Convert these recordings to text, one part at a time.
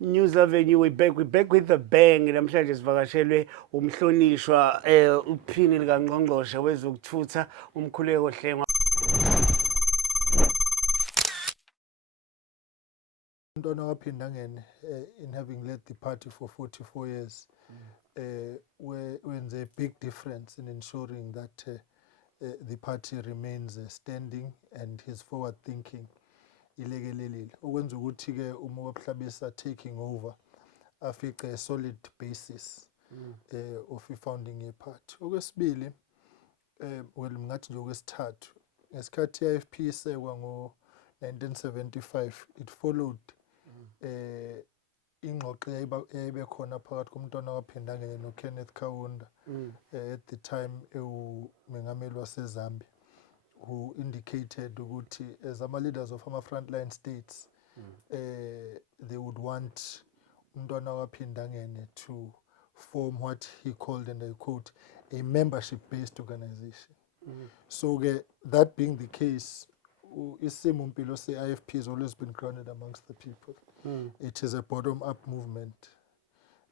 News Avenue, we back with the bang. Namhlanje sivakashelwe umhlonishwa uphini likaNgqongqoshe wezokuthutha umkhuleko Hlengwa. Umntwana waphinda angene in having led the party for 44 years wenze a big difference in ensuring that the party remains standing and his forward thinking ilekelelile okwenza ukuthi-ke uma wabuhlabisa taking over afice a solid basis of i-founding ye-party. Okwesibili, well ngingathi nje okwesithathu, ngesikhathi i-IFP isekwa ngo-1975 it followed ingxoxo eyayibe khona phakathi komntwana waphinda angene noKenneth Kaunda at the time mengameli waseZambia, who indicated ukuthi as ama-leaders of ama-frontline states they would want umntwana waphinda angene to form what he called, and I quote, a membership-based organization. So that being the case, isimo mpilo se-IFP has always been grounded amongst the people. It is a bottom-up movement.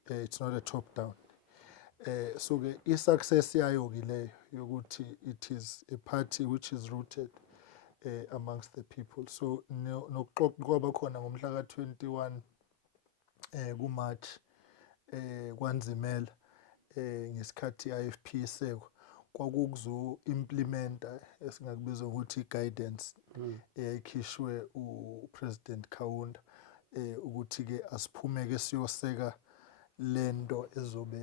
It's not a top-down. So i-success yayo leyo yokuthi it is a party which is rooted amongst the people. So nokuxoxa kwaba khona ngomhla ka-21 kuMarch kwanzimela ngesikhathi i-IFP isekwa kwakukuzo-implementa esingakubiza ukuthi i-guidance eyayikhishwe uPresident Kaunda ukuthi-ke asiphume-ke siyoseka lento ezobe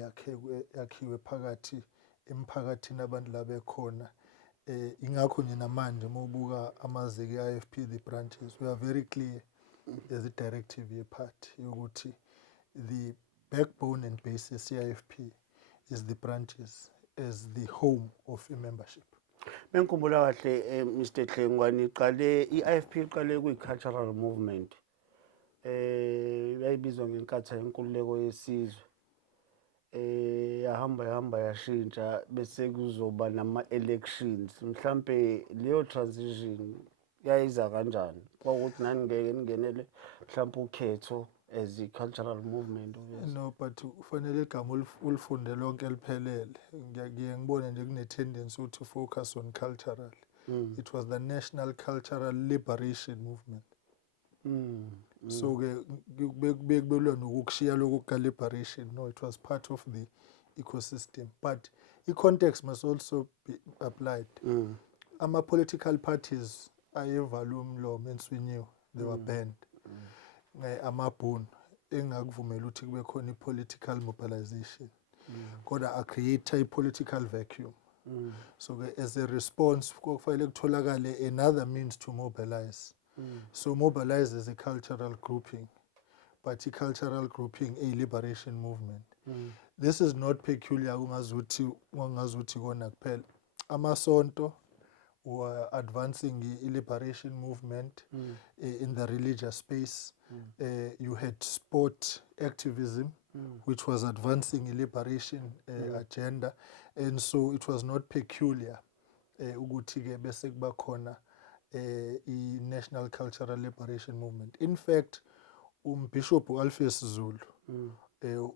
yakhiwe phakathi emphakathini abantu la bekhona. Ingakho nje namanje uma ubuka amaziko e-IFP, the branches, we are very clear as a directive ye-party yokuthi the backbone and basis ye-IFP is the branches as the home of a membership. Bengikhumbula kahle Mr Hlengwane i-IFP iqale kuyi-cultural movement. Yayibizwa ngenkathi yenkululeko yesizwe. Yahamba yashintsha bese kuzoba nama-elections. Mhlampe leyo transition yayiza kanjani? Kwakuthi nani ngeke ningenele mhlampe ukhetho as a-cultural movement? No, but kufanele igama ulifunde lonke liphelele. Ngiye ngibone nje kune-tendency to focus on cultural. It was the National Cultural Liberation Movement. So bekubelwa nokukushiya lokhu ka-liberation. No, it was part of the ecosystem. But i-context must also be applied. Ama-political parties ayevalwe umlomo enswinyiwe, they were banned. Amabhunu engakuvumela ukuthi kube khona i-political mobilization. Kodwa a-create i-political vacuum. So as a response, kufanele kutholakale another means to mobilize. So mobilize as a cultural grouping, but a cultural grouping, a liberation movement. This is not peculiar ungazuthi kona kuphela. Amasonto were advancing the liberation movement in the religious space. You had sport activism, which was advancing the liberation agenda. And so it was not peculiar ukuthi-ke bese kuba khona i-National Cultural Liberation Movement. In fact, Bishop Alpheus Zulu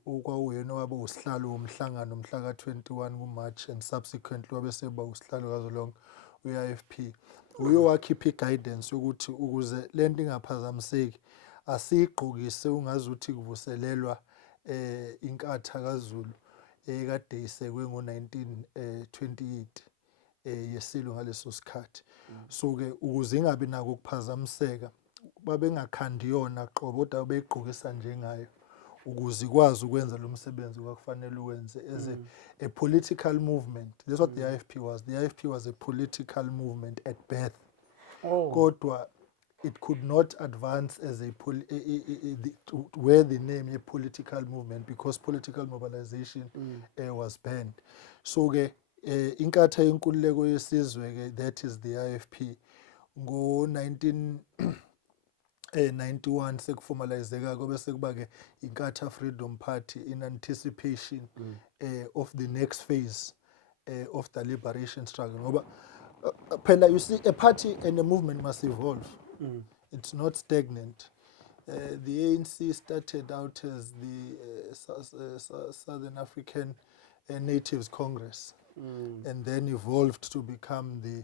okwawuyena waba usihlalo womhlangano mhla ka-21 kuMarch and subsequently wabe seba usihlalo kazolonke we-IFP, uye wakhipha i-guidance yokuthi ukuze lento ingaphazamiseki asiyigqokise ungazuthi kuvuselelwa inkatha kaZulu ekade isekwe ngo-1928 yesilwe ngaleso sikhathi. So-ke ukuze ingabi nako ukuphazamiseka babengakhandi yona qobo kodwa beyigqokisa njengayo ukuze ikwazi ukwenza lo msebenzi kwakufanele uwenze as a political movement. That's what the IFP was. The IFP was a political movement at birth. Kodwa it could not advance as wear the name a political movement because political mobilization was banned. So-ke inkatha yenkululeko yesizwe, that is the IFP, ngo-1991 sekuformalizeka kobe sekuba-ke inkatha Freedom Party in anticipation of the next phase of the liberation struggle. Ngoba phela you see, a party and a movement must evolve. It's not stagnant. The ANC started out as the Southern African Natives Congress, and then evolved to become the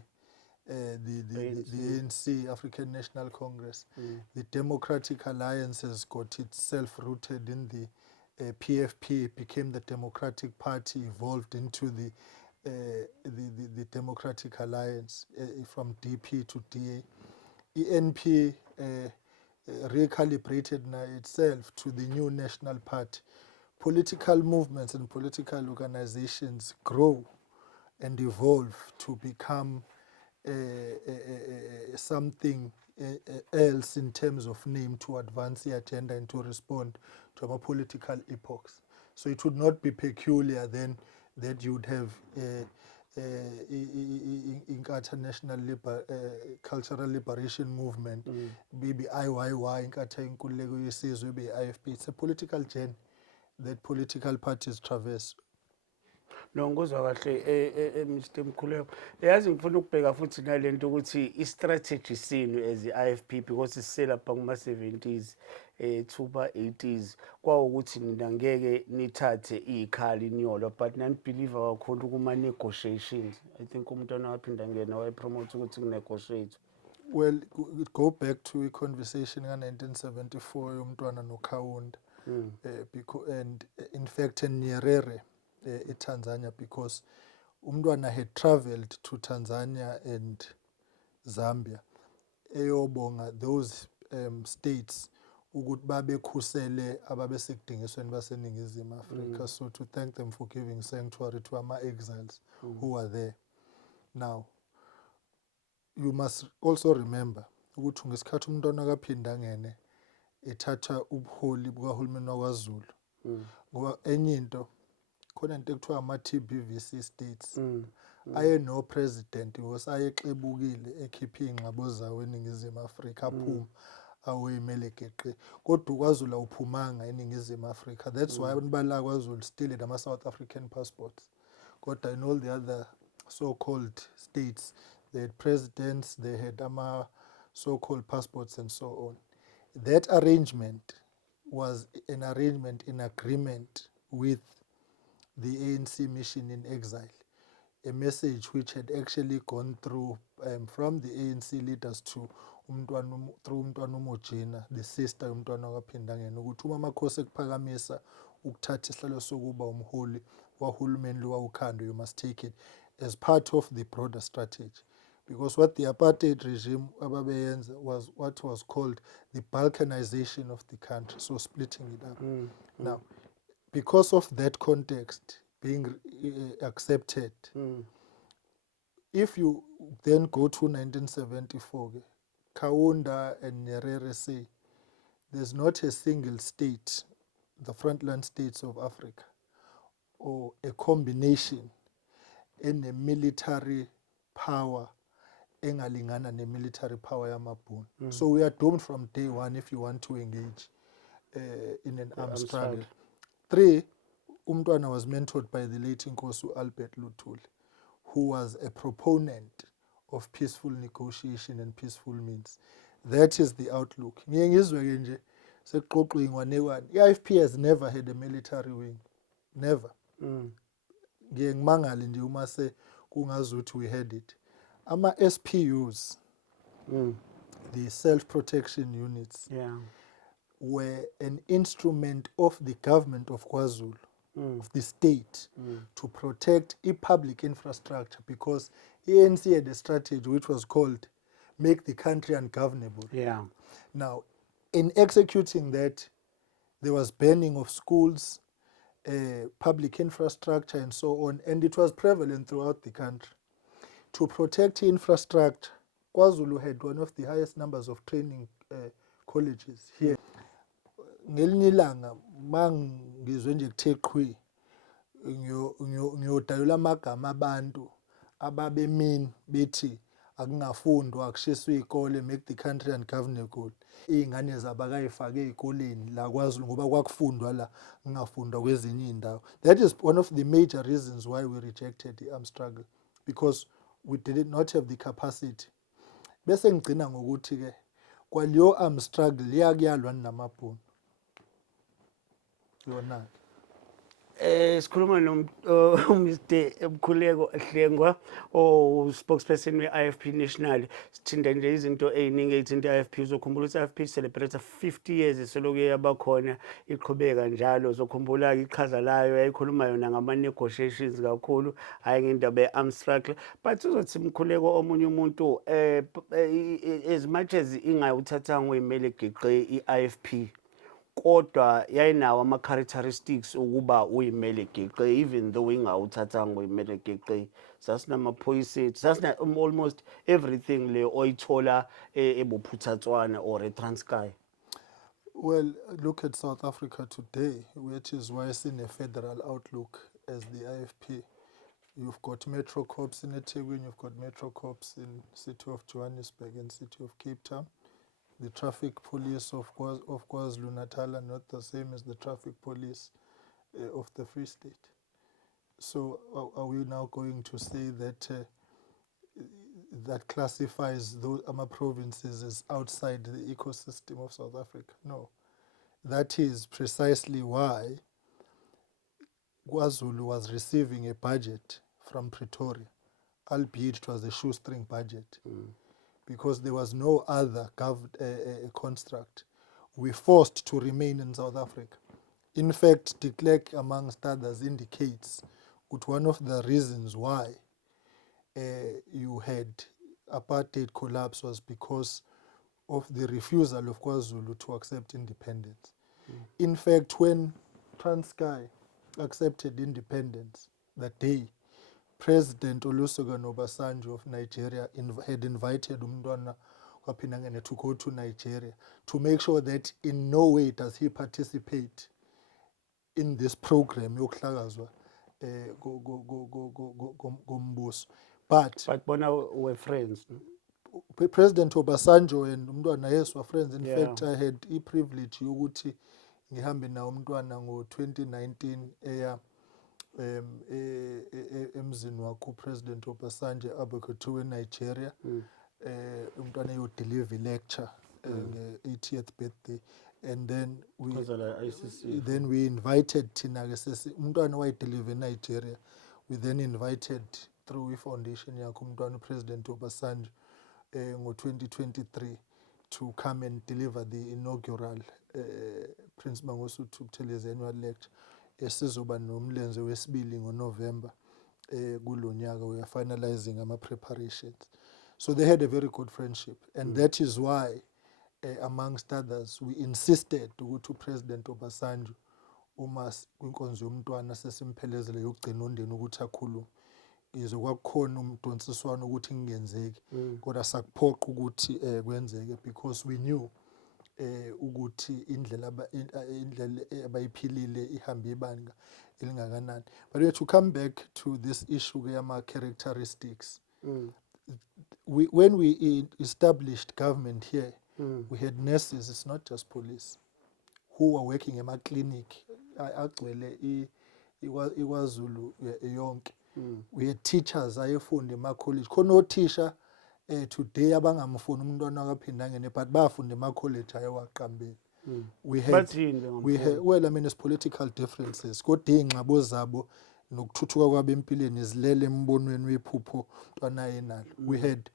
ANC, African National Congress. The Democratic Alliance has got itself rooted in the PFP, became the Democratic Party, evolved into the Democratic Alliance from DP to DA. ENP recalibrated itself to the new National Party. Political movements and political organizations grow and evolve to become something else in terms of name to advance the agenda and to respond to our political epochs. So it would not be peculiar then that you would have Inkatha National Cultural Liberation Movement, maybe IYY, Inkatha Inkululeko Yesizwe, be IFP. It's a political journey that political parties traverse. No, ngizwa kahle Mr Mkhuleko. Yazi ngifuna ukubheka futhi nalento ukuthi i-strategy sinu as i-IFP because siselapha kuma-70s thuba 80s kwawukuthi nina ngeke nithathe ikhali niyolwa but nanibhiliva kakhulu kuma-negotiations. I think umntwana waphinda ngena wayepromote ukuthi kunegotiate. Well, go back to a conversation in 1974 yomntwana noKhawunda, and in fact in Nyerere, Tanzania, because umntwana had traveled to Tanzania and Zambia eyobonga those states ukuthi babekhusele ababesekudingisweni baseningizimu Afrika, so to thank them for giving sanctuary to ama-exiles who were there. Now, you must also remember ukuthi ngesikhathi umntwana kaphinda ngene ethatha ubuholi bukahulumeni wakwaZulu, ngoba enye into khona into ekuthiwa ama-TBVC states ayeno-president because ayexebukile ekhiphe iy'nxabo zawo eningizimu Afrika aphuma awuyimele geqe, kodwa uKwaZulu awuphumanga eningizimu Afrika. That's why abantu bala kwaZulu still nama-South African passports, kodwa in all the other so-called states they had presidents, they had so-called passports and so on. That arrangement was an arrangement in agreement with the ANC mission in exile, a message which had actually gone through from the ANC leaders to through Umntwana uMojena, the sister yomntwana wakaphinda ngene, ukuthi uma amakhosi ekuphakamisa ukuthatha isihlalo sokuba umholi wahulumeni lwawukhando, you must take it as part of the broader strategy. Because what the apartheid regime ababeyenza was what was called the balkanization of the country, so splitting it up. Now, because of that context being accepted, if you then go to 1974, Kaunda and Nyerere say there's not a single state, the frontland states of Africa, or a combination in a military power engalingana ne-military power yamabhunu. So we are doomed from day one if you want to engage in an armed struggle. 3, umntwana was mentored by the late Nkosi Albert Luthuli, who was a proponent of peaceful negotiation and peaceful means. That is the outlook. Ngiye ngizwe-ke nje sekuxoxwa ingwane, i-IFP has never had a military wing, never. Ngiye ngimangale nje uma se kungazuthi we had it. Ama-SPUs, the self-protection units, were an instrument of the government of KwaZulu, of the state, to protect public infrastructure, because ANC had a strategy which was called make the country ungovernable. Now, in executing that, there was burning of schools, public infrastructure and so on, and it was prevalent throughout the country. To protect infrastructure, KwaZulu had one of the highest numbers of training colleges here. Ngelinye ilanga mangizwe nje kuthe qhwi ngiyodalula amagama abantu ababemini bethi akungafundwa akushiswe izikole, make the country ungovernable, iy'ngane zabakayifake ey'koleni la KwaZulu ngoba kwakufundwa la kungafundwa kwezinye iy'ndawo. That is one of the major reasons why we rejected the armed struggle, because we did not have the capacity. Bese ngigcina ngokuthi-ke kwaleyo armed struggle yakuyalwa namabhunu yona. Sikhuluma Mr. Mkhuleko Hlengwa spokesperson we-IFP National. Sithinda nje izinto ey'ningi ey'thinta i-IFP. Uzokhumbula ukuthi i-IFP celebrate 50 years isoloko yabakhona iqhubeka njalo. Uzokhumbula-ke iqhaza layo yayikhuluma yona ngama-negotiations kakhulu, hhayi ngendaba ye-armed struggle. But uzothi Mkhuleko omunye umuntu as much as ingawuthathanga uyimele geqe i-IFP, kodwa yayinawo ama-characteristics ukuba uyimele geqe, even though ingawuthathanga uyimele geqe. Sasinamaphoyisa ethu, almost everything le oyithola eBophuthatswana or eTranskei. Well, look at South Africa today, which is why it's in a federal outlook as the IFP. You've got Metro Corps in eThekwini, you've got Metro Corps in city of Johannesburg and city of Cape Town. The traffic police of KwaZulu-Natal are not the same as the traffic police of the Free State. So are we now going to say that that classifies those provinces as outside the ecosystem of South Africa? No. That is precisely why KwaZulu was receiving a budget from Pretoria, albeit it was a shoestring budget. Because there was no other construct. We forced to remain in South Africa. In fact, de Klerk, amongst others, indicates that one of the reasons why you had apartheid collapse was because of the refusal of KwaZulu to accept independence. In fact, when Transkei accepted independence that day, President Olusegun Obasanjo of Nigeria had invited Umntwana Kapinangene to go to Nigeria to make sure that in no way does he participate in this program yokuhlakazwa kombuso. But bona we're friends. President Obasanjo and Umntwana, yes, were friends. In Yeah. fact, I had the privilege yokuthi ngihambe na Umntwana ngo-2019 eya emzini wakho President Obasanjo abekhethiwe eNigeria. Umntwana eyodeliver lecture nge-80th birthday, and then we invited thina-ke umntwana wayedeliver eNigeria. We then invited through i-foundation yakho Umntwana President Obasanjo ngo-2023 to come and deliver the inaugural Prince Mangosuthu Buthelezi annual lecture. Esizoba nomlenze wesibili ngoNovember kulo nyaka. We are finalizing ama-preparations. So they had a very good friendship, and that is why amongst others we insisted ukuthi uPresident Obasanjo uma kwinkonzo yomntwana sesimphelezele yokugcina ondeni ukuthi akhulume, yize kwakukhona umdonsiswano ukuthi kungenzeki, kodwa sakuphoqa ukuthi kwenzeke, because we knew ukuthi indlela abayiphilile ihambe ibanga elingakanani. But to come back to this issue yama characteristics, when we established government here, we had nurses, it's not just police, who were working in my clinic agcwele iKwaZulu yonke. We had teachers ayefunda ema-college. Khona othisha today abangamfuni umntwana akaphindangene, but bafunda ema-college ayewaqambile. We had, well, I mean, it's political differences. Kodwa iy'ngxabo zabo nokuthuthuka kwabo empilweni zilele embonweni wephupho mntwana ayenalo. We had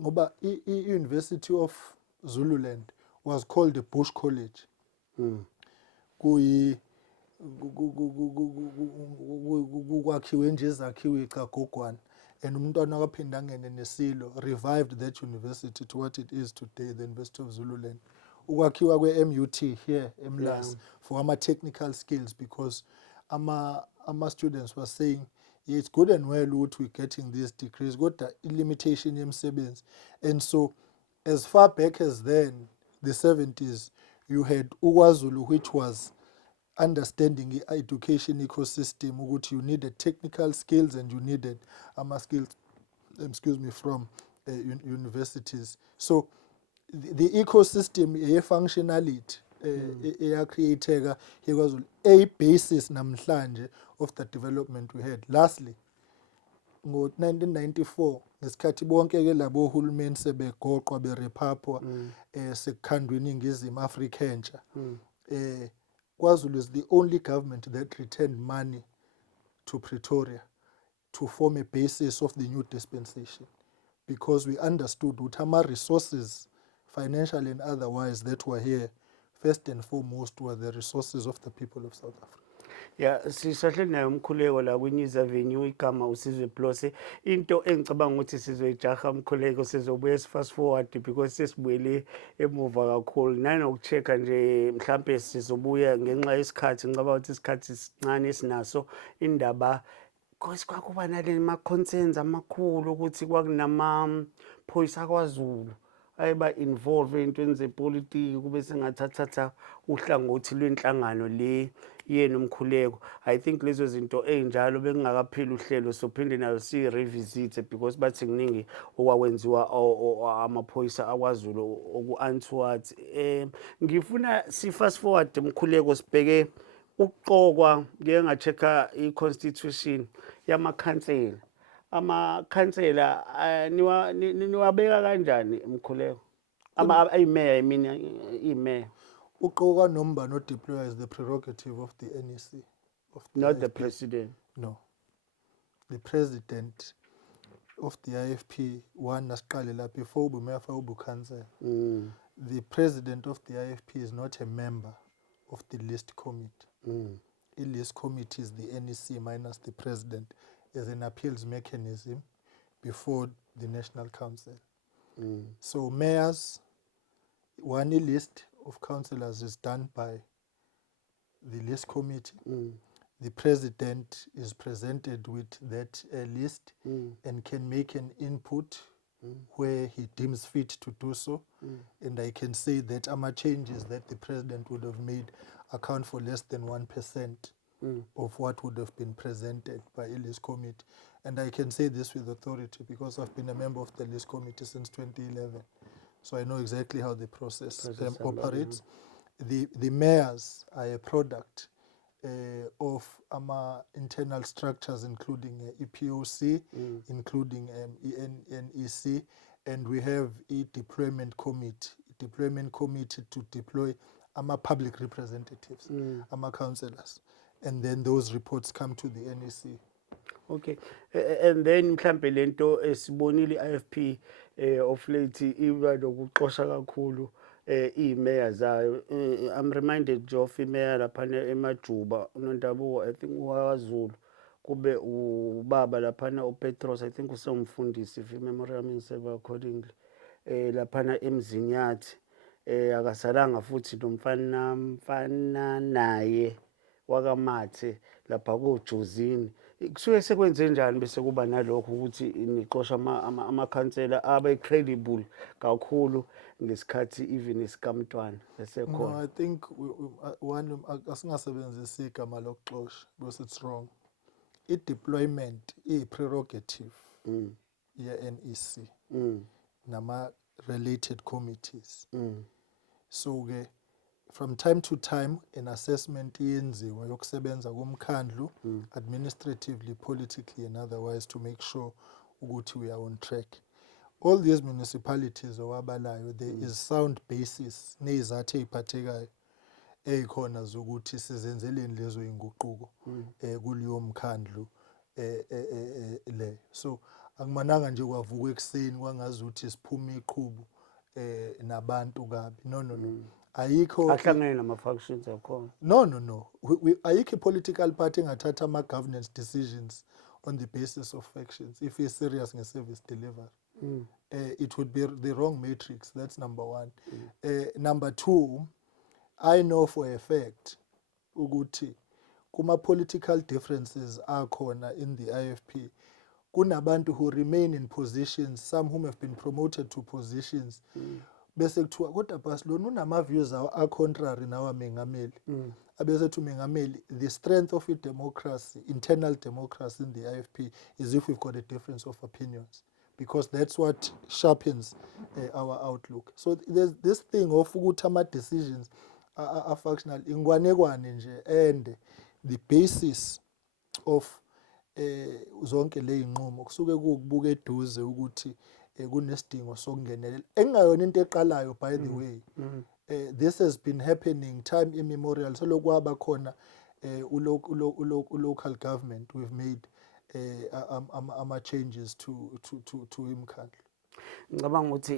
ngoba i-University of Zululand was called the Bush College. Kwakhiwe nje izakhiwo icagogwana, and umntwana akaphindangene nesilo revived that university to what it is today, the University of Zululand. Ukwakhiwa kwe-MUT here eMlazi for ama-technical skills, because ama-students were saying, yeah, it's good and well ukuthi we're getting these degrees, kodwa i-limitation yemsebenzi. And so as far back as then, the 70s, you had uKwaZulu, which was understanding the education ecosystem, ukuthi you needed technical skills and you needed skills, from universities. So the ecosystem ye-functionality eyakreateka here a basis namhlanje of the development we had. Lastly, ngo-1994 ngesikhathi bonke-ke labo hulumeni sebegoqwa berephapwa sekukhandwa iningizimu Afrika entsha. KwaZulu is the only government that returned money to Pretoria to form a basis of the new dispensation, because we understood ukuthi ama-resources, financial and otherwise, that were here, first and foremost, were the resources of the people of South Africa. Ya sisahle nayo umkhuleko la kwi-News Avenue igama uSizwe Blose. Into engicabanga ukuthi sizoyijaha umkhuleko sizobuye fast forward because sesibuyele emuva kakhulu. Nanokuchecka nje mhlambe sizobuya ngenxa yesikhathi ngicabanga ukuthi isikhathi sincane esinaso indaba kwakuba nale ma-concerns amakhulu ukuthi kwakunamaphoyisa kwaZulu ayeba involve ey'ntweni zepolitiki kube sengathatha uhlangothi lwenhlangano le yena umkhuleko. I think lezo zinto ey'njalo bekungakapheli uhlelo sophinde nayo siyi-revisit because bathi kuningi okwawenziwa amaphoyisa akwaZulu oku-untoward. Ngifuna si-fast forward umkhuleko sibheke ukuqokwa ngeke nga-check-a i-constitution yamakhansela. Amakhansela niwabeka kanjani umkhuleko? Iy'meya, I mean iy'meya. Uqoka noma no-deployer is the prerogative of the NEC. Not the president. No. The president of the IFP, one nasiqale lapha before ubumeya ubukhansela. The president of the IFP is not a member of the list committee. The list committee is the NEC minus the president as an appeals mechanism before the National Council. So mayors, one list of councillors is done by the list committee. The president is presented with that list and can make an input where he deems fit to do so. And I can say that changes that the president would have made account for less than 1% of what would have been presented by a list committee. And I can say this with authority because I've been a member of the list committee since 2011. So I know exactly how the process operates. The mayors are a product of internal structures, including EPOC, including NEC, and we have a deployment committee to deploy public representatives, councillors, and then those reports come to the NEC. Okay, and then mhlambe lento esibonile i-IFP of late iba nokuxosha kakhulu iy'meya zayo. I'm reminded nje of imeya laphana eMajuba uNondabuko, I think uwaZulu, kube ubaba laphana uPetros, I think usomfundisi if memory yami ngiserve accordingly, laphana eMzinyathi. Akasalanga futhi nomfana naye wakaMathe lapha koJozini. Kusuke sekwenze njani bese kuba nalokho ukuthi nixosha amakhansela abe credible kakhulu ngesikhathi even isikamntwana esekhona? No, I think one asingasebenzisi igama lokuxosha because it's wrong. I-deployment iyi-prerogative ye-NEC nama-related committees. So-ke from time to time an assessment yenziwa yokusebenza komkhandlu administratively, politically and otherwise to make sure ukuthi we are on track. All these municipalities owabalayo, there is sound basis nezathu eziphathekayo ezikhona zokuthi sizenzeleni lezo inguquko kuleyo mkhandlu le. So akumananga nje kwavuka ekseni kwangazuthi siphuma iqhubu nabantu kabi. No. Ayikho ahlangene nama-functions akhona. No. Ayikho political party engathatha ama-governance decisions on the basis of factions if it's serious nge-service delivery. It would be the wrong matrix. That's number one. Number two, I know for a fact ukuthi kuma-political differences akhona in the IFP, kunabantu who remain in positions, some whom have been promoted to positions, bese kuthiwa kodwa basi lona unama-views a-contrary nawamengameli. Abese kuthi umengameli, the strength of democracy, internal democracy in the IFP is if we've got a difference of opinions, because that's what sharpens our outlook. So there's this thing of ukuthi ama-decisions are functional ingwanekwane nje, and the basis of zonke le zinqumo kusuke kubuka eduze ukuthi kunesidingo sokungenelela engayona into eqalayo by the way. This has been happening time immemorial so kwaba khona local government we've made ama changes to imkhandlu. Ngicabanga ukuthi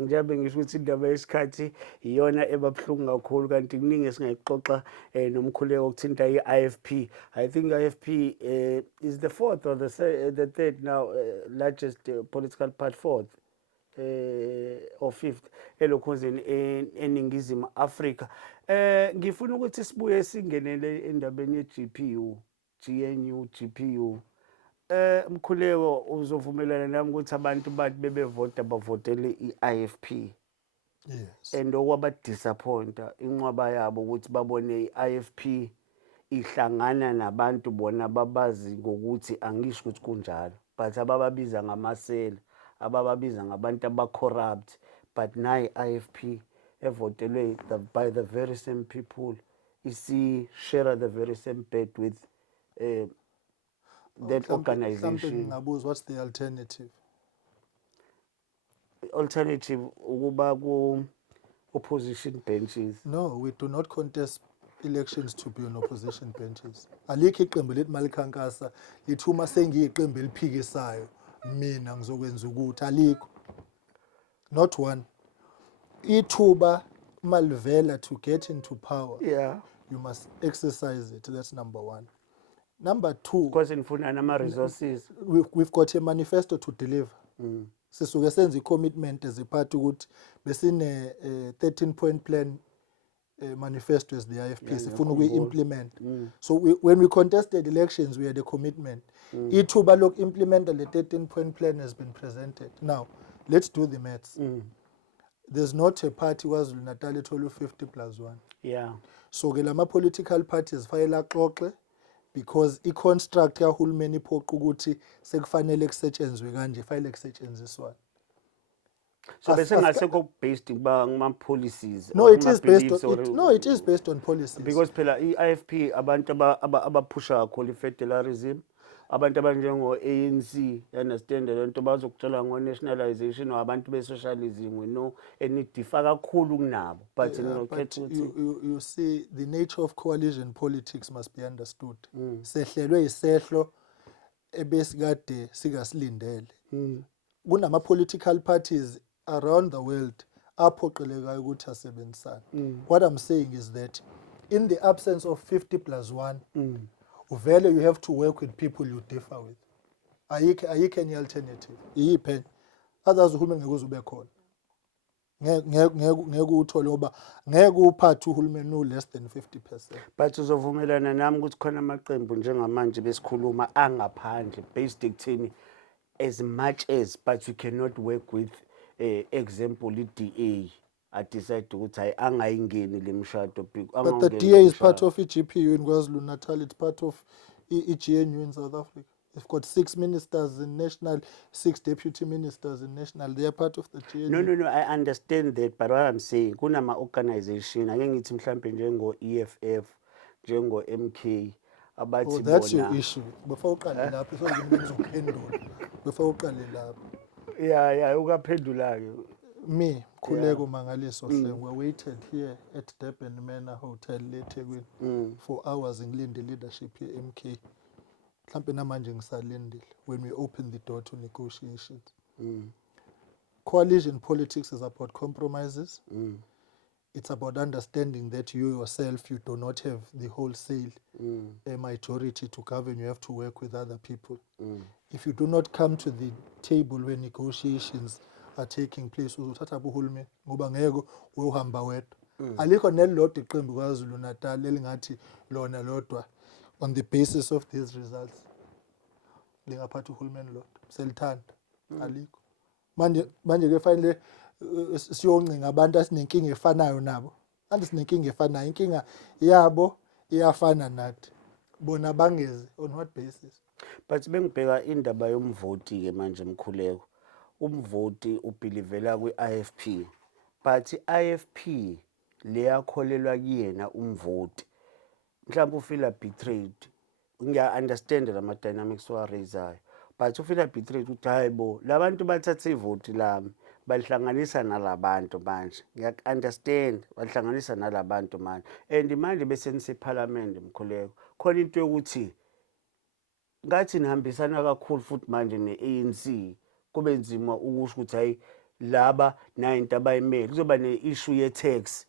njengoba ngisho ukuthi indaba yesikhathi iyona ebabhlungu kakhulu kanti kuningi esingayixoxa nomkhuleko okuthinta i-IFP. I think i-IFP is the fourth or the third now largest political party, fourth or fifth elokhuzeni eNingizimu Afrika. Ngifuna ukuthi sibuye singenele endabeni ye-GPU, GNU, GPU. Mkhuleko uzovumelana nami ukuthi abantu bathi bebevota bavotele i-IFP. Yes. And okwaba disappointa inqwaba yabo ukuthi babone i-IFP ihlangana nabantu bona babazi ngokuthi angisho ukuthi kunjalo but abababiza ngamasela abababiza ngabantu aba-corrupt but nayi i-IFP evotelwe by the very same people share the very same bed with that organization. Ngabuza, what's the alternative? Alternative ukuba ku-opposition benches. No, we do not contest elections to be on opposition benches. Alikho iqembu lethi malikhankasa lithi uma sengiyiqembu eliphikisayo mina ngizokwenza ukuthi alikho. Not one. Ithuba malivela to get into power. Yeah. You must exercise it. That's number one. Number two, Because nifuna nama-resources. we've got a manifesto to deliver. Sisuke senza i-commitment as a party ukuthi besine 13-point plan manifesto as the IFP sifuna ukuyi-implement. So when we contested elections we had a commitment. Ithuba loku-implementa le 13-point plan has been presented. Now let's do the maths. There's not a party KwaZulu Natal ethola 50+1. Yeah. So ke lama political parties fayela xoxe because i-construct kahulumeni iphoqa ukuthi sekufanele kusetshenzwe kanje fayile kusetshenziswa. So bese ngasekho based kuma-policies. No, it is based on it is based on policies. Because phela i-IFP abantu abaphusha kakhulu i-federalism, abantu abanjengo-ANC, understand lento bazokutshela ngo-nationalization abantu be-socialism and idifa kakhulu kunabo. But you see the nature of coalition politics must be understood. Sehlelwe isehlo ebesikade sikasilindele. Kunama political parties around the world aphoqelekayo ukuthi asebenzisane. What I'm saying is that in the absence of 50+1, uvele you have to work with people you differ with. Ayikho any alternative. Iyiphe others uhulumeni ngeke uze ube khona. Ngeke uthole ngoba ngeke uphathe uhulumeni less than 50%. But uzovumelana nami ukuthi khona amaqembu njengamanje besikhuluma angaphandle based ekutheni as much as but we cannot work with example i-DA decide ukuthi hayi angayingeni le mshado. But the DA is part of i-GPU in KwaZulu Natal. It's part of i-GNU in South Africa. We've got 6 ministers in national, 6 deputy ministers in national. They are part of the GNU. No, I understand that, but what I'm saying, kunama organization, ake ngithi mhlambe njengo-EFF, njengo-MK, abathi bona. Oh, that's your issue. Before uqale lapho, so ngizophendula. Before uqale lapho. Yeah, ukaphendula-ke. Me, Khuleko Mangaliso Hleng, we waited here at Durban Manor Hotel eThekwini for hours ngilinde leadership ye-MK. Mhlambe namanje ngisalindile when we opened the door to negotiations. Coalition politics is about compromises. It's about understanding that you yourself, you do not have the wholesale majority to govern. You have to work with other people. If you do not come to the table when negotiations are taking place, uzothatha buhulumeni ngoba ngeke uhamba wedwa. Alikho nelilodwa iqembu KwaZulu Natal elingathi lona lodwa on the basis of these results lingaphatha uhulumeni lodwa. Selithanda alikho. Manje ke finally siyoncinga abantu asinenkinga efanayo nabo. Andi sinenkinga efanayo. Inkinga yabo iyafana nathi. Bona bangeze on what basis? But bengibheka indaba yomvoti ke manje Mkhuleko. Umvoti ubhilivela kwi-IFP. But i-IFP leyakholelwa kuyena umvoti. Mhlawumbe ufila betrayed. ngiya-understand lama dynamics owareyizayo, but ufila Beatrice uthi hayi bo labantu bathatha ivoti lami balihlanganisa nalabantu manje. Ngiya-understand balihlanganisa nalabantu manje, and manje bese nisephalamende Mkhuleko khona into yokuthi ngathi nihambisana kakhulu futhi manje ne-ANC kube nzima ukusho ukuthi hayi laba nayo into abayimele kuzoba ne-issue ye-tax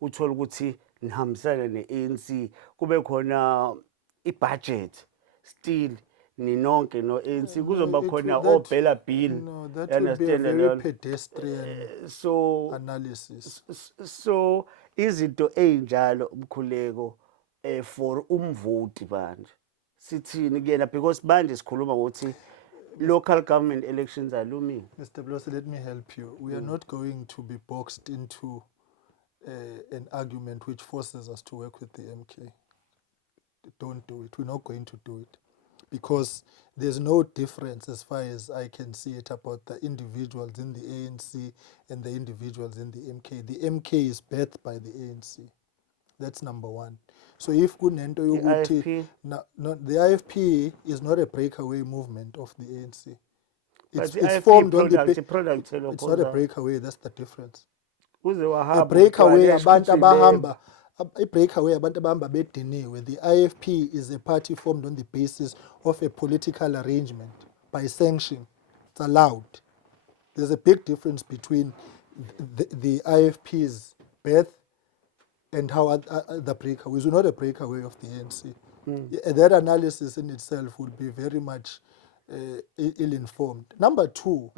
uthola ukuthi nihambisana ne-ANC kube khona i-budget still ninonke no-ANC kuzoba khona obhela bill. No, that would be a very pedestrian So analysis. so izinto ey'njalo Mkhuleko for umvoti manje sithini kuyena because manje sikhuluma ngokuthi local government elections alumile. Mr. Blosse, let me help you. We are not going to be boxed into an argument which forces us to work with the MK. Don't do it. We're not going to do it. Because there's no difference as far as I can see it about the individuals in the ANC and the individuals in the MK. The MK is birthed by the ANC. That's number one. So if kunento yokuthi the IFP is not a breakaway movement of the ANC. It's formed on the it's not a breakaway, that's the difference. A breakaway abantu abahamba bediniwe. The IFP is a party formed on the basis of a political arrangement by sanction. It's allowed. There's a big difference between the IFP's birth and how the breakaways. We're not a breakaway of the ANC. That analysis in itself would be very much ill-informed. Number two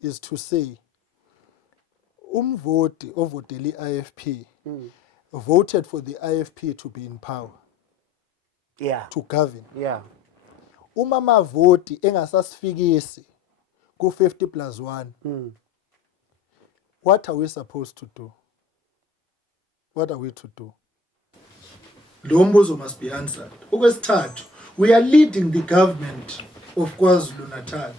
is to say, umvoti ovotele IFP voted for the IFP to be in power, to govern. Uma mavoti engasasifikisi ku 50+1, what are we supposed to do? What are we to do? Lo mbuzo must be answered. Okwesithathu, we are leading the government of KwaZulu-Natal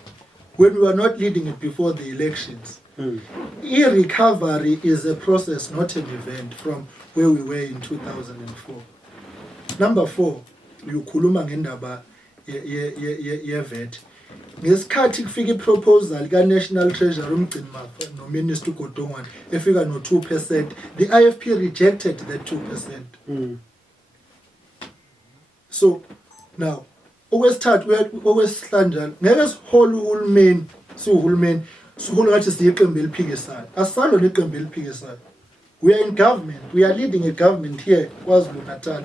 when we were not leading it before the elections. E-recovery is a process, not an event, from where we were in 2004. Number four, ukhuluma ngendaba ye-VAT. Ngesikhathi kufika iproposal ka-National Treasury uMgcinimafa no-Minister uGodongwana efika no-2%, the IFP rejected that 2%. So now okwesithathu okwesihlanjana ngeke sihole uhulumeni siwuhulumeni sihole ngathi siyiqembu eliphikisayo. Asalo neqembu eliphikisayo. We are in government. We are leading a government here, KwaZulu-Natal.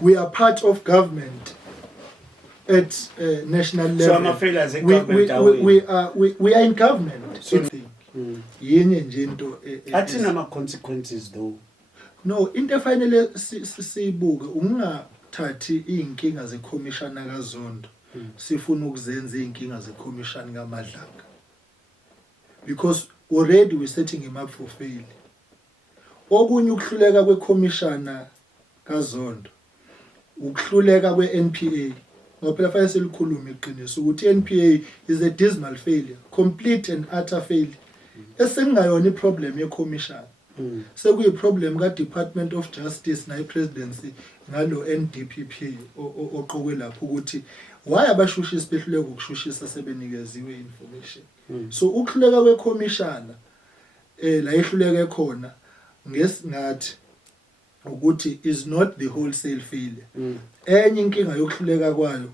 We are part of government at national level. So we are in government. So yenye nje into athina ama-consequences though. No, into efanele siyibuke ungathathi iy'nkinga zekhomishana kaZondo sifuna ukuzenza iy'nkinga zekhomishana kaMadlanga, because already we're setting him up for failure. Okunye ukuhluleka kwekhomishana kaZondo, ukuhluleka kwe-NPA. Ngoba phela selikhuluma iqiniso ukuthi NPA is a dismal failure, complete and utter failure. Esengayona iproblem yekhomishana. Sekuyi problem ka Department of Justice na ipresidency ngalo NDPP oqokwe lapho ukuthi why abashushisi behluleka ukushushisa sebenikeziwe information. So ukuhluleka kwekhomishana la ihluleke khona ngesingathi ukuthi is not the wholesale failure. Enye inkinga yokuhluleka kwayo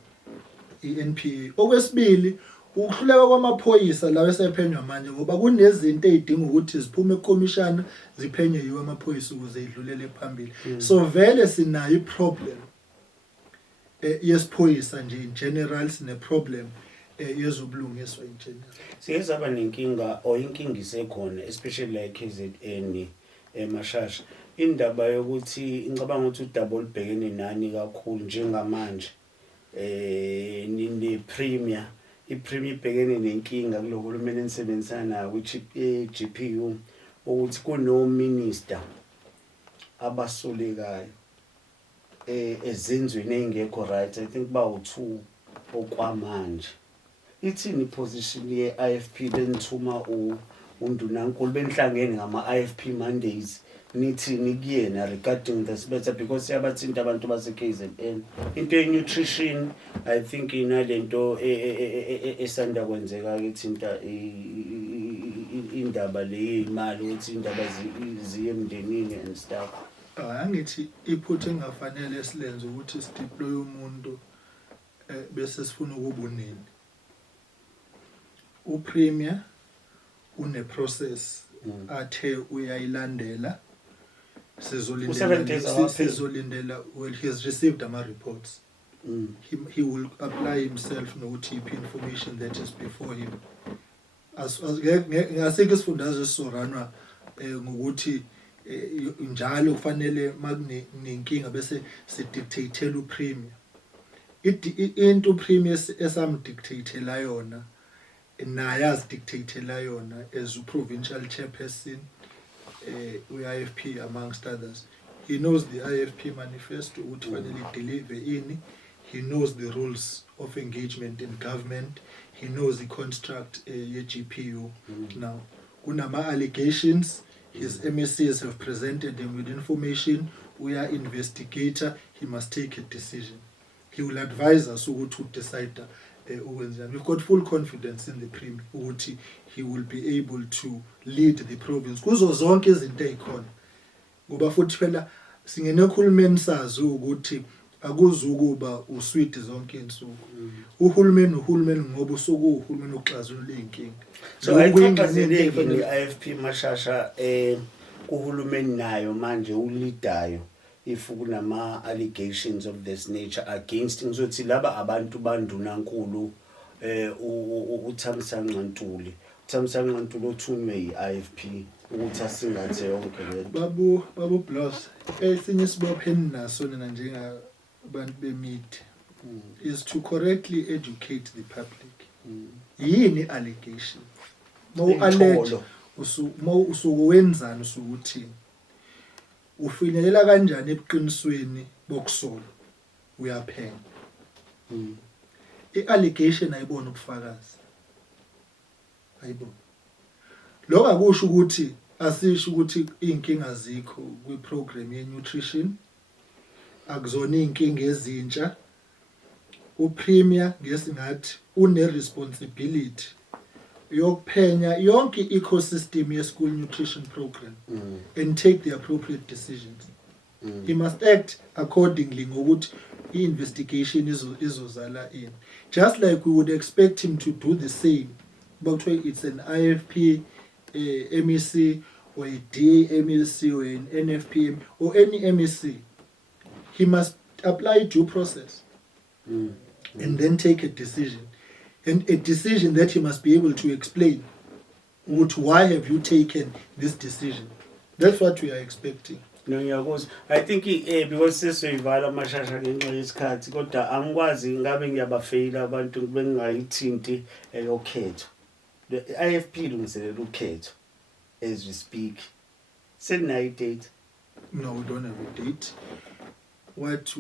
iNPA. Okwesibili ukuhluleka kwamaphoyisa lawo esephenywa manje ngoba kunezinto ezidinga ukuthi ziphume ekhomishana ziphenye yiwe amaphoyisa ukuze idlulele phambili. So vele sinayo iproblem yesiphoyisa nje in general, sine problem yezobulungiswa in general. Siyezaba nenkinga or inkinga isekhona especially like KZN eMashasha. Indaba yokuthi ngicabanga ukuthi udaba olubhekene nani kakhulu njengamanje nini premier ipremier ibhekene nenkinga kuloko hulumeni enisebenzisana nayo kwi-GPU ukuthi kuno minister abasolekayo ezenzweni engekho right. I think bawu2 okwamanje. Ithini position ye-IFP benithuma uNdunankulu benihlangene ngama-IFP Mondays nithini kuyena regarding this matter because siyabathinta abantu base-KZN into ye-nutrition I think inalento esanda kwenzeka-ke ethinta indaba le yey'mali ukuthi indaba ziye emndenini and stuff. Angithi iphutha engafanele silenze ukuthi sideploy umuntu bese sifuna ukuba unini. Upremier une-process athe uyayilandela sizolindela well he has received ama-reports. He will apply himself nokuthi iphi information that is before him. Ngasikho isifundazwe esizoranwa ngokuthi njalo kufanele makunenkinga bese sidictatele upremier. Into upremier esamdictatela yona naye azidictatela yona as provincial chairperson we-IFP amongst others. He knows the IFP manifesto ukuthi fanele deliver ini. He knows the rules of engagement in government. He knows the construct ye-GPU. Now, kunama allegations. His MSCs have presented him with information. We are investigator. He must take a decision. He will advise us to decide. We've got full confidence in the Premier. He will be able to lead the province. Kuzo zonke izinto ezikhona. Ngoba futhi phela singenekuhulumeni sazi ukuthi akuzukuba usweet zonke insuku. Uhulumeni ngoba usuku uhulumeni oxazulula inkinga. So ayiqhaqhazeleki ne-IFP Mashasha kuhulumeni nayo manje ulidayo if kunama allegations of this nature against ngizothi laba abantu bandunankulu uThamsanqa Ntuli othunywe yi-IFP ukuthi asingathe yonke le babu Bloss esinye isibophe naso nina njengabantu bemedia is to correctly educate the public. Yini allegation allege usukwenzana usukuthini ufinyelela kanjani ebuqinisweni bokusola uyaphenya. I-allegation ayibona ubufakazi ayibona lokho akusho ukuthi asisho ukuthi inkinga zikho kwi-program ye-nutrition akuzona inkinga ezintsha. Upremier ngesingathi une-responsibility yokuphenya yonke i-ecosystem ye-school nutrition program and take the appropriate decisions. He must act accordingly ngokuthi i-investigation izozala in. Just like we would expect him to do the same, but it's an IFP, MEC, or a DA MEC, or an NFPM, or any MEC, he must apply due process and then take a decision. And a decision that he must be able to explain. Why have you taken this decision? That's what we are expecting. No, ngiyakuzwa. I think because sesiyivala Mashasha ngenxa yesikhathi kodwa angikwazi ngabe ngiyabafeyila abantu bengayithinti eyokhetho. The IFP lungiselela ukhetho as we speak. Senayo date? No, we don't have a date. What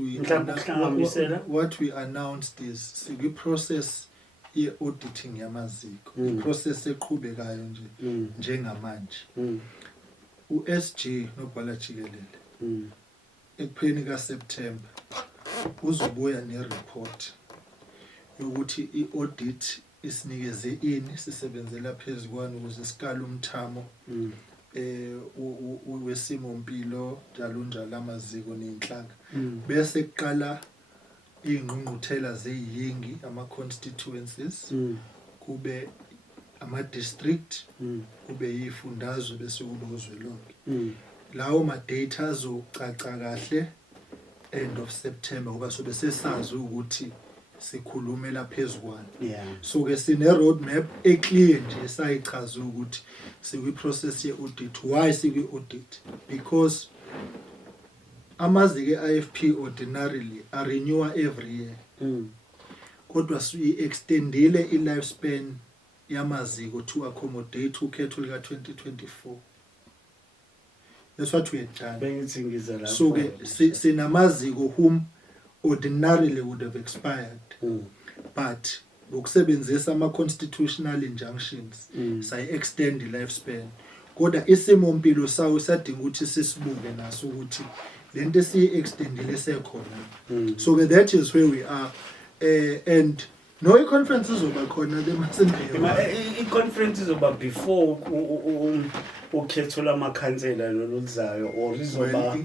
we announced is the process ye-auditing yamaziko. The process eqhubekayo nje njengamanje. U-SG noBhala Jikelele ekupheleni kaSeptember uzobuya ne-report yokuthi i-audit isinikeze ini sisebenzela phezukwani ukuze sikale umthamo wesimo mpilo njalo amaziko nenhlaka bese kuqala ingqungquthela zeyingi ama-constituencies kube ama-district kube yifundazwe bese kube uzwelonke. Lawo ma-data azocaca kahle end of September ngoba sobe sesazi ukuthi sikhulumela phezukwani. So ke sine-road map eclear nje sayichaza ukuthi sikwi-process ye-audit. Why sikwi-audit? Because amaziko e-IFP ordinarily are renewed every year. Kodwa siyi-extendile i-lifespan yamaziko to accommodate ukhetho lika 2024. That's what we had done. So sinamaziko whom ordinarily would have expired. But ukusebenzisa ama-constitutional injunctions say extend the lifespan kodwa isimo mpilo sawo sadinga ukuthi sisibuke naso ukuthi lento esiyi-extendile sekhona. So that is where we are. And no i-conference izoba khona le masendeyo. I-conference izoba before ukhetho lamakhansela loluzayo or izoba Well,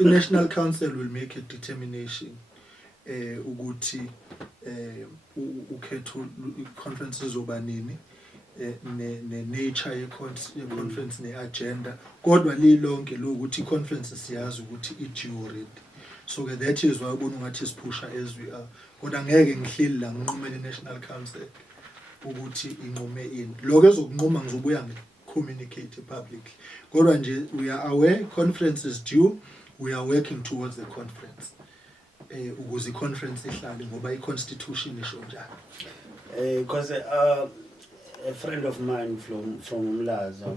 i-National Council will make a determination ukuthi ukhetho i-conference izoba nini ne-nature ye-conference ne-agenda kodwa lilonke lokuthi i-conference siyazi ukuthi i-due already. So that is why ubona ungathi siphusha as we are. Kodwa ngeke ngihleli la nginqumele i-National Council ukuthi inqume ini. Lokho ezokunquma ngizobuya communicate publicly. Kodwa nje we are aware conference is due. We are working towards the conference. Ukuze i-conference ihlale ngoba i-constitution isho njalo. Because a friend of mine from Umlaza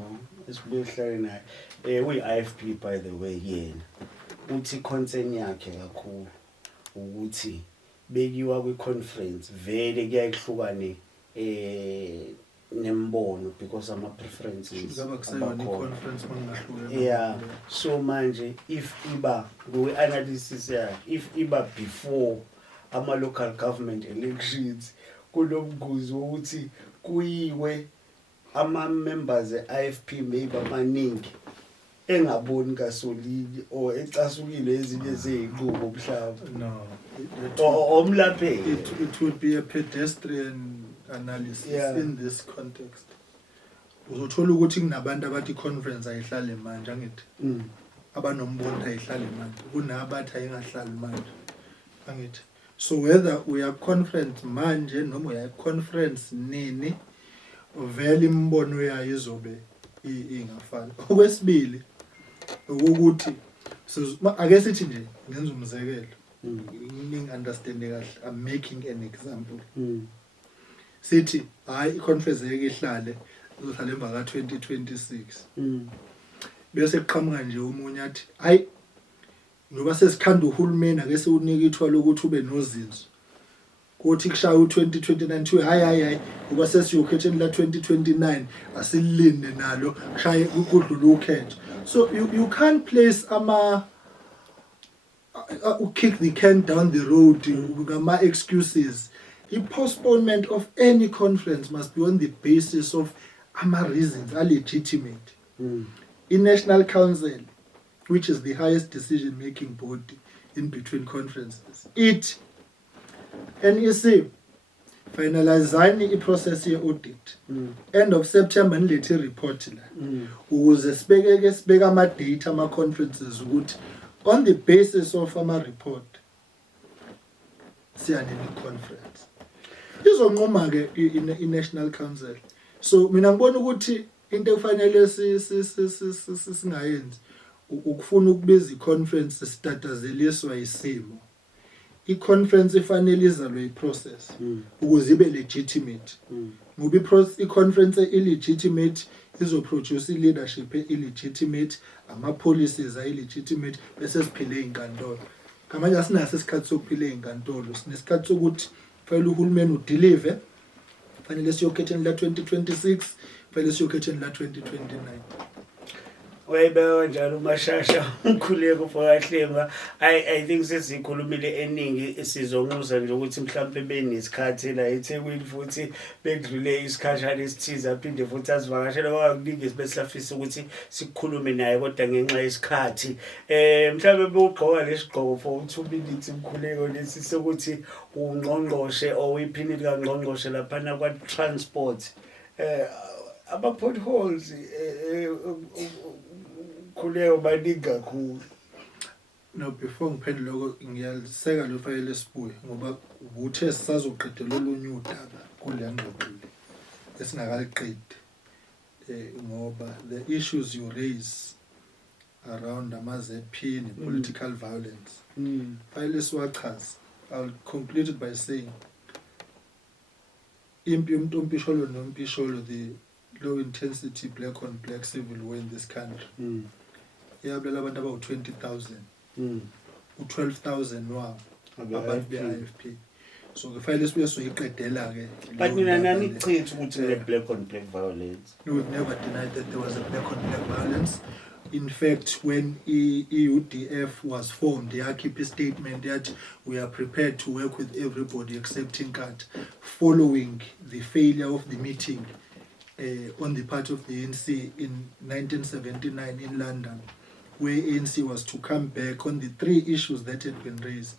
esibuhlale naye uyi-IFP by the way yena uthi concern yakhe kakhulu ukuthi bekiwa kwi-conference vele kuyayihlukane nembono because ama preferences yeah. So manje if iba kwi-analysis yakhe if iba before ama local government elections kunomguzo ukuthi kuyiwe ama-members e-IFP maybe amaningi engaboni kasolili or ecasukile ezinye zeyinqubo mhlawumbe omlapheki. It would be a pedestrian analysis in this context. Uzothola ukuthi kunabantu abathi conference ayihlale manje angithi abanombono ayihlale manje kunabathi ayingahlali manje angithi. So whether we are conference manje noma we are conference nini vele imbono yayo izobe ingafani. Okwesibili ukuthi ake sithi nje ngenza umzekelo understand kahle. I'm making an example. Sithi hayi i-conference yeke ihlale izohlala emva ka-2026 bese kuqhamuka nje omunye athi hayi ngoba sesikhanda uhulumeni ake siwunika ithuba lokuthi ube nozinzo kuthi kushaya u-2029 kuthiwe hayi ngoba sesiyokhetha la 2029 asilinde nalo kushaye kudlula ukhetho. So you can't place kick the can down the road ngama excuses. The postponement of any conference must be on the basis of reasons are legitimate. In National Council, which is the highest decision-making body in between conferences, NEC finalizing i-process ye-audit. End of September nilethe report la. Ukuze sibeke ama-data ama-conferences ukuthi on the basis of ama-report siyanini conference. Izonquma ke i-National Council. So mina ngibona ukuthi into efanele singayenzi ukufuna ukubiza i-conference sitatazeliswa isimo. I-conference ifanele izalwe i-process ukuze ibe legitimate. Ngoba i-conference illegitimate izoproduce i-leadership illegitimate, ama-policies are-illegitimate bese siphile inkantolo. Ngamanye asinaso isikhathi sokuphila inkantolo. Sinesikhathi sokuthi fanele uhulumeni udeliver, fanele siyokhetheni la 2026, fanele siyokhetheni la 2029. Wayebe njalo uMashasha umkhuleko fokahlengwa. I think sesikhulumile eningi sizonquza nje ukuthi mhlawumbe benesikhathi la eThekwini futhi bekudlule isikhashana esithize aphinde futhi asivakashela kwakuningi besafisa ukuthi sikhulume naye kodwa ngenxa yesikhathi mhlawumbe bewugqoka lesigqoko for 2 minutes umkhuleko lesi sokuthi ungqongqoshe or iphini lika ngqongqoshe lapha kwa transport aba potholes khuleko baningi kakhulu. No, before ngiphendule lokho ngiyaliseka lo fayile sibuye ngoba uthe sisazoqedela olunye udaba kule ngqoqo esingakaliqedi ngoba the issues you raise around ama-ZP and political violence fayile siwachaza. I'll conclude it by saying impi yomuntu ompisholo nompisholo, the low intensity black on black civil war in this country yabulala abantu abawu-20,000 u-12,000 wabo abantu be-IFP. so kufanele sibuye soyiqedela ke But mina nanichitha ukuthi ne-black on black violence. we've never denied that there was a black on black violence. In fact, when EUDF was formed, they keep a statement that we are prepared to work with everybody except Tinkat, following the failure of the meeting on the part of the ANC in 1979 in London, where ANC was to come back on the 3 issues that had been raised.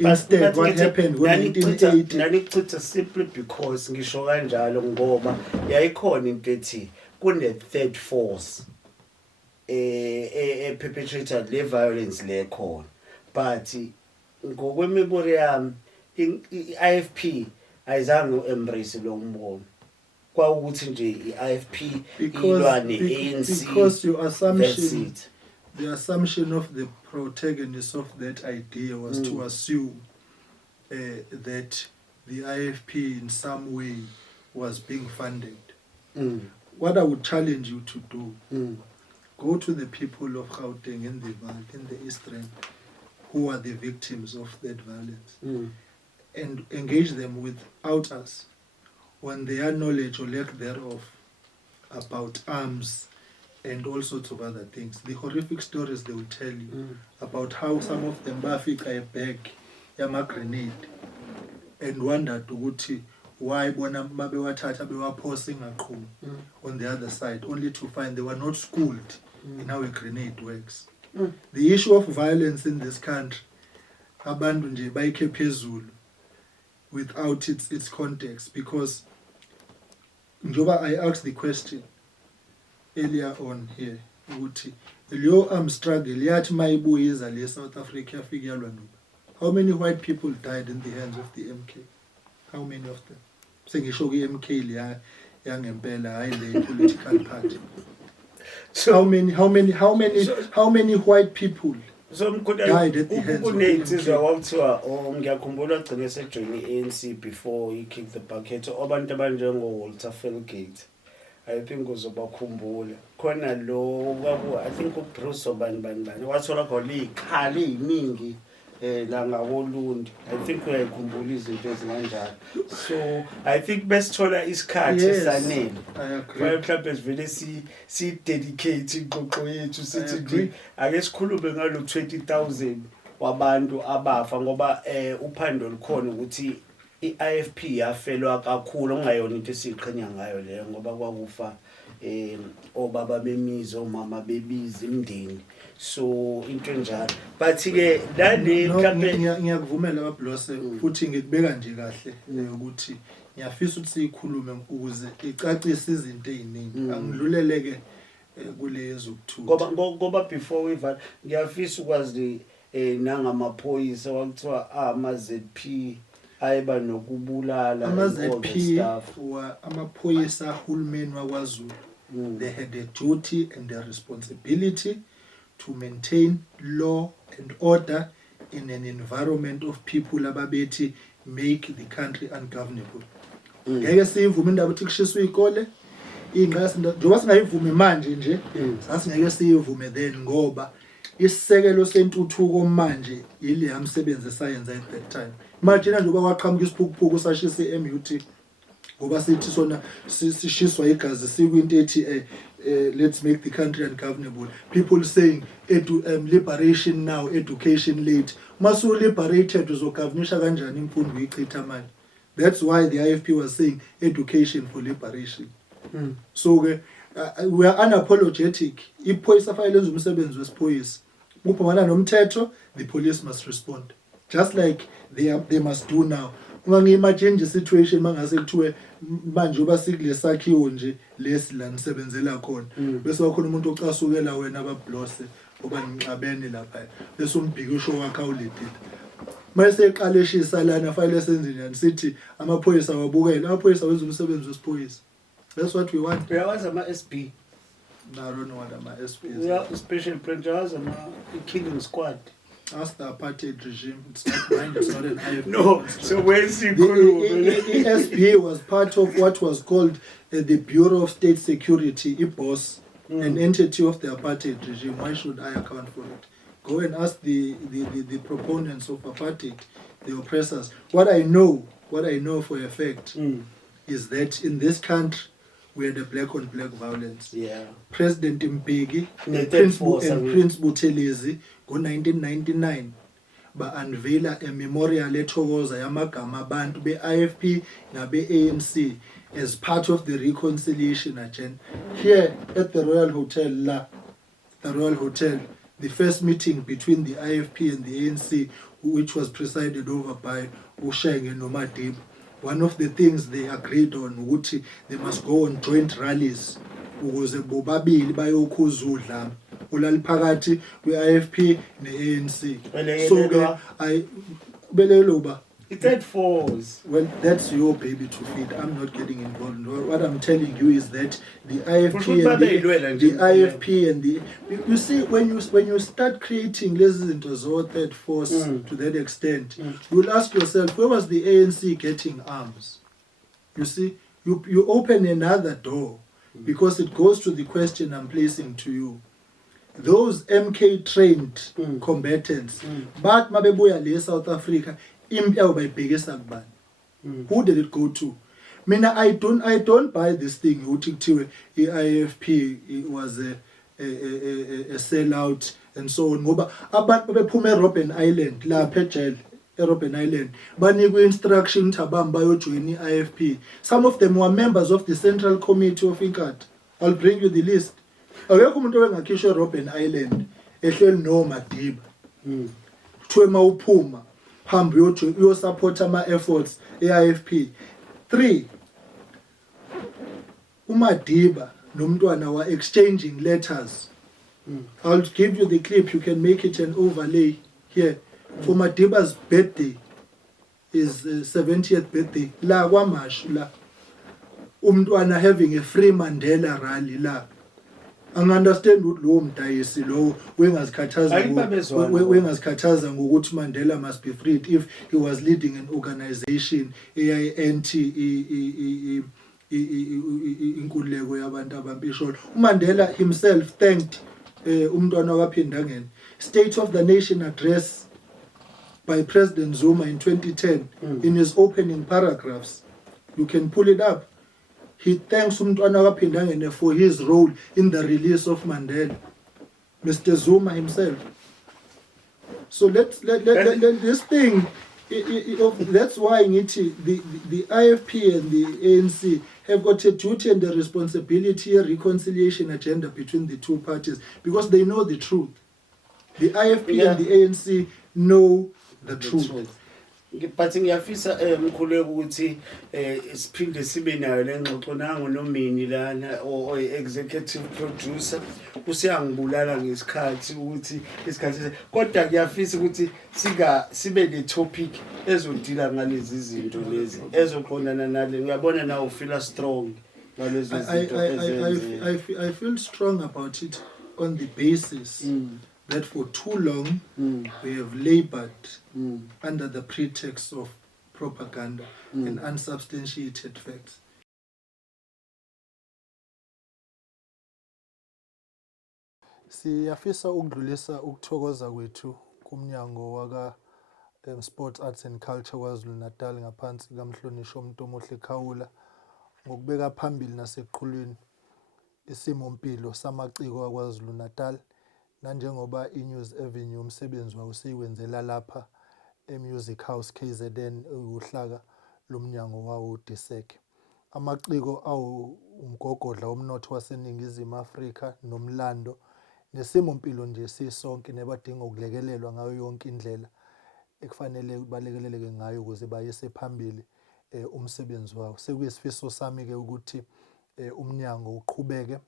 Instead, what happened when 1980... Nanichitha simply because ngisho kanjalo ngoba yayikhona into ethi kune-third force perpetrated le violence le khona, but ngokwememori yami i-IFP ayizange u-embrace lo mbono, kwawukuthi nje i-IFP ilwa ne-ANC. Because your assumption, the assumption of the protagonist of that idea was to assume that the IFP in some way was being funded. What I would challenge you to do, go to the people of Gauteng in the East Rand, who are the victims of that violence, and engage them without us on their knowledge or lack thereof about arms and all sorts of other things. The horrific stories they will tell you about how some of them bafika a bag yama grenade and wondered ukuthi why bona babewathatha bewaphosa ingaqhumi on the other side, only to find they were not schooled in how a grenade works. The issue of violence in this country, abantu nje bayikhe phezulu without its context, because njoba I asked the question earlier on here ukuthi leyo armed struggle yathi mayibuyiza le South Africa yafika yalwa noba. How many white people died in the hands of the MK? How many of them? Sengisho ke MK le yangempela hayi le political party. So how many white people died at the hands of the MK? Ngiyakhumbula agcine sejoin i-ANC before he kicked the bucket. Abantu abanjengo Walter Felgate, I think uzobakhumbula. Khona lo I think uBruce obani wathola khona izikhali eziningi la ngakolundi. I think uyayikhumbula izinto ezinganjalo. So I think besithola isikhathi sanele. Mhlawumbe sivele si dedicate iqoqo yethu sithi nje ake sikhulume ngalo 20,000 wabantu abafa ngoba uphando likhona ukuthi i-IFP yafelwa kakhulu, ongayona into esiqhenya ngayo leyo ngoba kwakufa obaba bemizi, omama bebizi, imndeni. So into njalo, but ke lale mhlawumbe ngiyakuvumela bablose futhi ngikubeka nje kahle ukuthi ngiyafisa ukuthi sikhulume ukuze icacise izinto eziningi, angidluleleke kulezo ukuthutha ngoba before we val ngiyafisa ukwazi nangamaphoyisa wakuthiwa ama-ZP ayeba nokubulala ama-ZP amaphoyisa ahulumeni wakwaZulu. They had a duty and a responsibility to maintain law and order in an environment of people ababethi make the country ungovernable. Ngeke sivume indaba ukuthi kushiswe izikole ingqasi njengoba singayivumi manje nje sasingeke siyivume then ngoba isisekelo sentuthuko manje yile yamsebenzi sayenza at that time. Imagine njengoba kwaqhamuka isiphukuphuku sashisa eMUT ngoba sithi sona sishiswa igazi sikwinto ethi let's make the country ungovernable. People saying liberation now, education late. Masu liberated uzogovernisha kanjani imfundo uyichitha manje. That's why the IFP was saying education for liberation. So we are unapologetic. Iphoyisa fanele lenze umsebenzi wesiphoyisa. Uphumana nomthetho, the police must respond. Just like they must do now. Ungangimagine nje situation mangase kuthiwe manje uba sikule sakhiwo nje lesi la nisebenzela khona bese wakhona umuntu ocasukela wena abablose oba ngixabene lapha bese umbhikisho wakhe awuledile mase eqaleshisa lana fanele senze njani sithi amaphoyisa wabukela amaphoyisa wenza umsebenzi wesiphoyisa. That's what we want. Uyawazi ama-SB? No, I don't know what ama-SB is. We are special branch, uyawazi killing squad. That's the apartheid regime. It's not mine, it's not an IFP. No, so where's the ESB was part of what was called the Bureau of State Security, IBOS, an entity of the apartheid regime. Why should I account for it? Go and ask the proponents of apartheid, the oppressors. What I know for a fact is that in this country we had a black on black violence. Yeah. President Mbeki and Prince Buthelezi ngo-1999 ba-unveila a memorial ethokoza yamagama abantu be-IFP nabe-ANC as part of the reconciliation agenda. Here at the Royal Hotel, the first meeting between the IFP and the ANC, which was presided over by Ushenge Nomadiba, one of the things they agreed on ukuthi they must go on joint rallies ukuze bobabili bayokhuza udlame ulaliphakathi kwe-IFP ne-ANC. So belelo it falls. Well, that's your baby to feed. I'm not getting involved. What I'm telling you is that the IFP and the you see when you start creating lessons or third force to that extent, you'll ask yourself, where was the ANC getting arms? You see, you open another door because it goes to the question I'm placing to you. Those MK trained combatants, but mabebuya le South Africa. Who did it go to? I don't buy this thing. The IFP was a sellout and so on. Abantu bephume Robben Island la phejele Robben Island banikwe instruction thabam bayojoin IFP. Some of them were members of the Central Committee of INCAT. I'll bring you the list. Akekho umuntu owengakhishwe Robben Island ehleli no Madiba. Kuthiwe mawuphuma hambe yo support ama efforts eIFP. 3 uMadiba nomntwana wa exchanging letters. I'll give you the clip, you can make it an overlay here. For Madiba's birthday, his 70th birthday, la kwaMashu la umntwana having a free Mandela rally la. Angi-understand ukuthi lowo mdayisi lowo wengazikhathaza ngokuthi Mandela must be freed if he was leading an organization anti inkululeko yabantu abampisho. uMandela himself thanked umntwana waPhindangene. State of the Nation address by President Zuma in 2010 in his opening paragraphs. You can pull it up. He thanks umntwana waPhindangene for his role in the release of Mandela, Mr. Zuma himself. So let this thing. That's why the IFP and the ANC have got a duty and a responsibility, a reconciliation agenda between the two parties because they know the truth. The IFP and the ANC know the truth. But ngiyafisa mkhuleko ukuthi siphinde sibe nayo lengxoxo nango nomini lana o executive producer usiyangibulala ngesikhathi ukuthi isikhathi kodwa ngiyafisa ukuthi sibe le topic ezodila ngalezi izinto lezi ezoqondana nale. Ngiyabona nawe ufeel strong ngalezo zinto ezenze. I feel strong about it on the basis that for too long we have labored under the pretext of propaganda and unsubstantiated facts. Siyafisa ukudlulisa ukuthokoza kwethu kumnyango waka Sports Arts and Culture KwaZulu Natal ngaphansi kaMhlonishwa Mntomuhle Khawula ngokubeka phambili naseqhulwini isimo mpilo samaciko kwaZulu Natal. Nanjengoba iNews Avenue umsebenzi wayo usiwenzela lapha eMusic House KZN uhlaka lomnyango wawo uDisek. Amaciko awu umgogodla womnotho waseNingizimu Afrika nomlando nesimo mpilo nje sisonke nebadinga ukulekelelwa ngayo yonke indlela ekufanele balekeleleke ngayo ukuze bayise phambili umsebenzi wawo. Sekuyisifiso sami ke ukuthi umnyango uqhubeke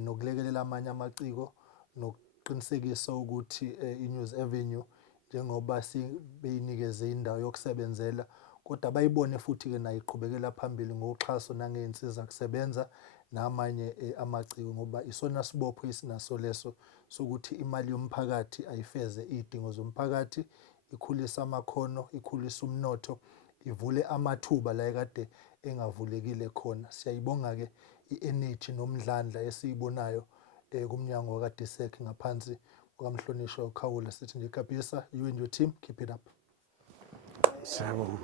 nokulekelela amanye amaciko nokuqinisekisa ukuthi iNews Avenue njengoba sibeyinikeze indawo yokusebenzela kodwa bayibone futhi ke nayo iqhubekela phambili ngoxhaso nangeinsiza kusebenza namanye amaciko ngoba isona sibopho isinaso leso sokuthi imali yomphakathi ayifeze idingo zomphakathi, ikhulisa amakhono, ikhulisa umnotho, ivule amathuba la ekade engavulekile khona. Siyayibonga ke i-energy nomdlandla esiyibonayo kumnyango wakaDisek ngaphansi ukamhlonishwa ukhawula sithi nje Kapisa, you and your team keep it up. Siyabonga.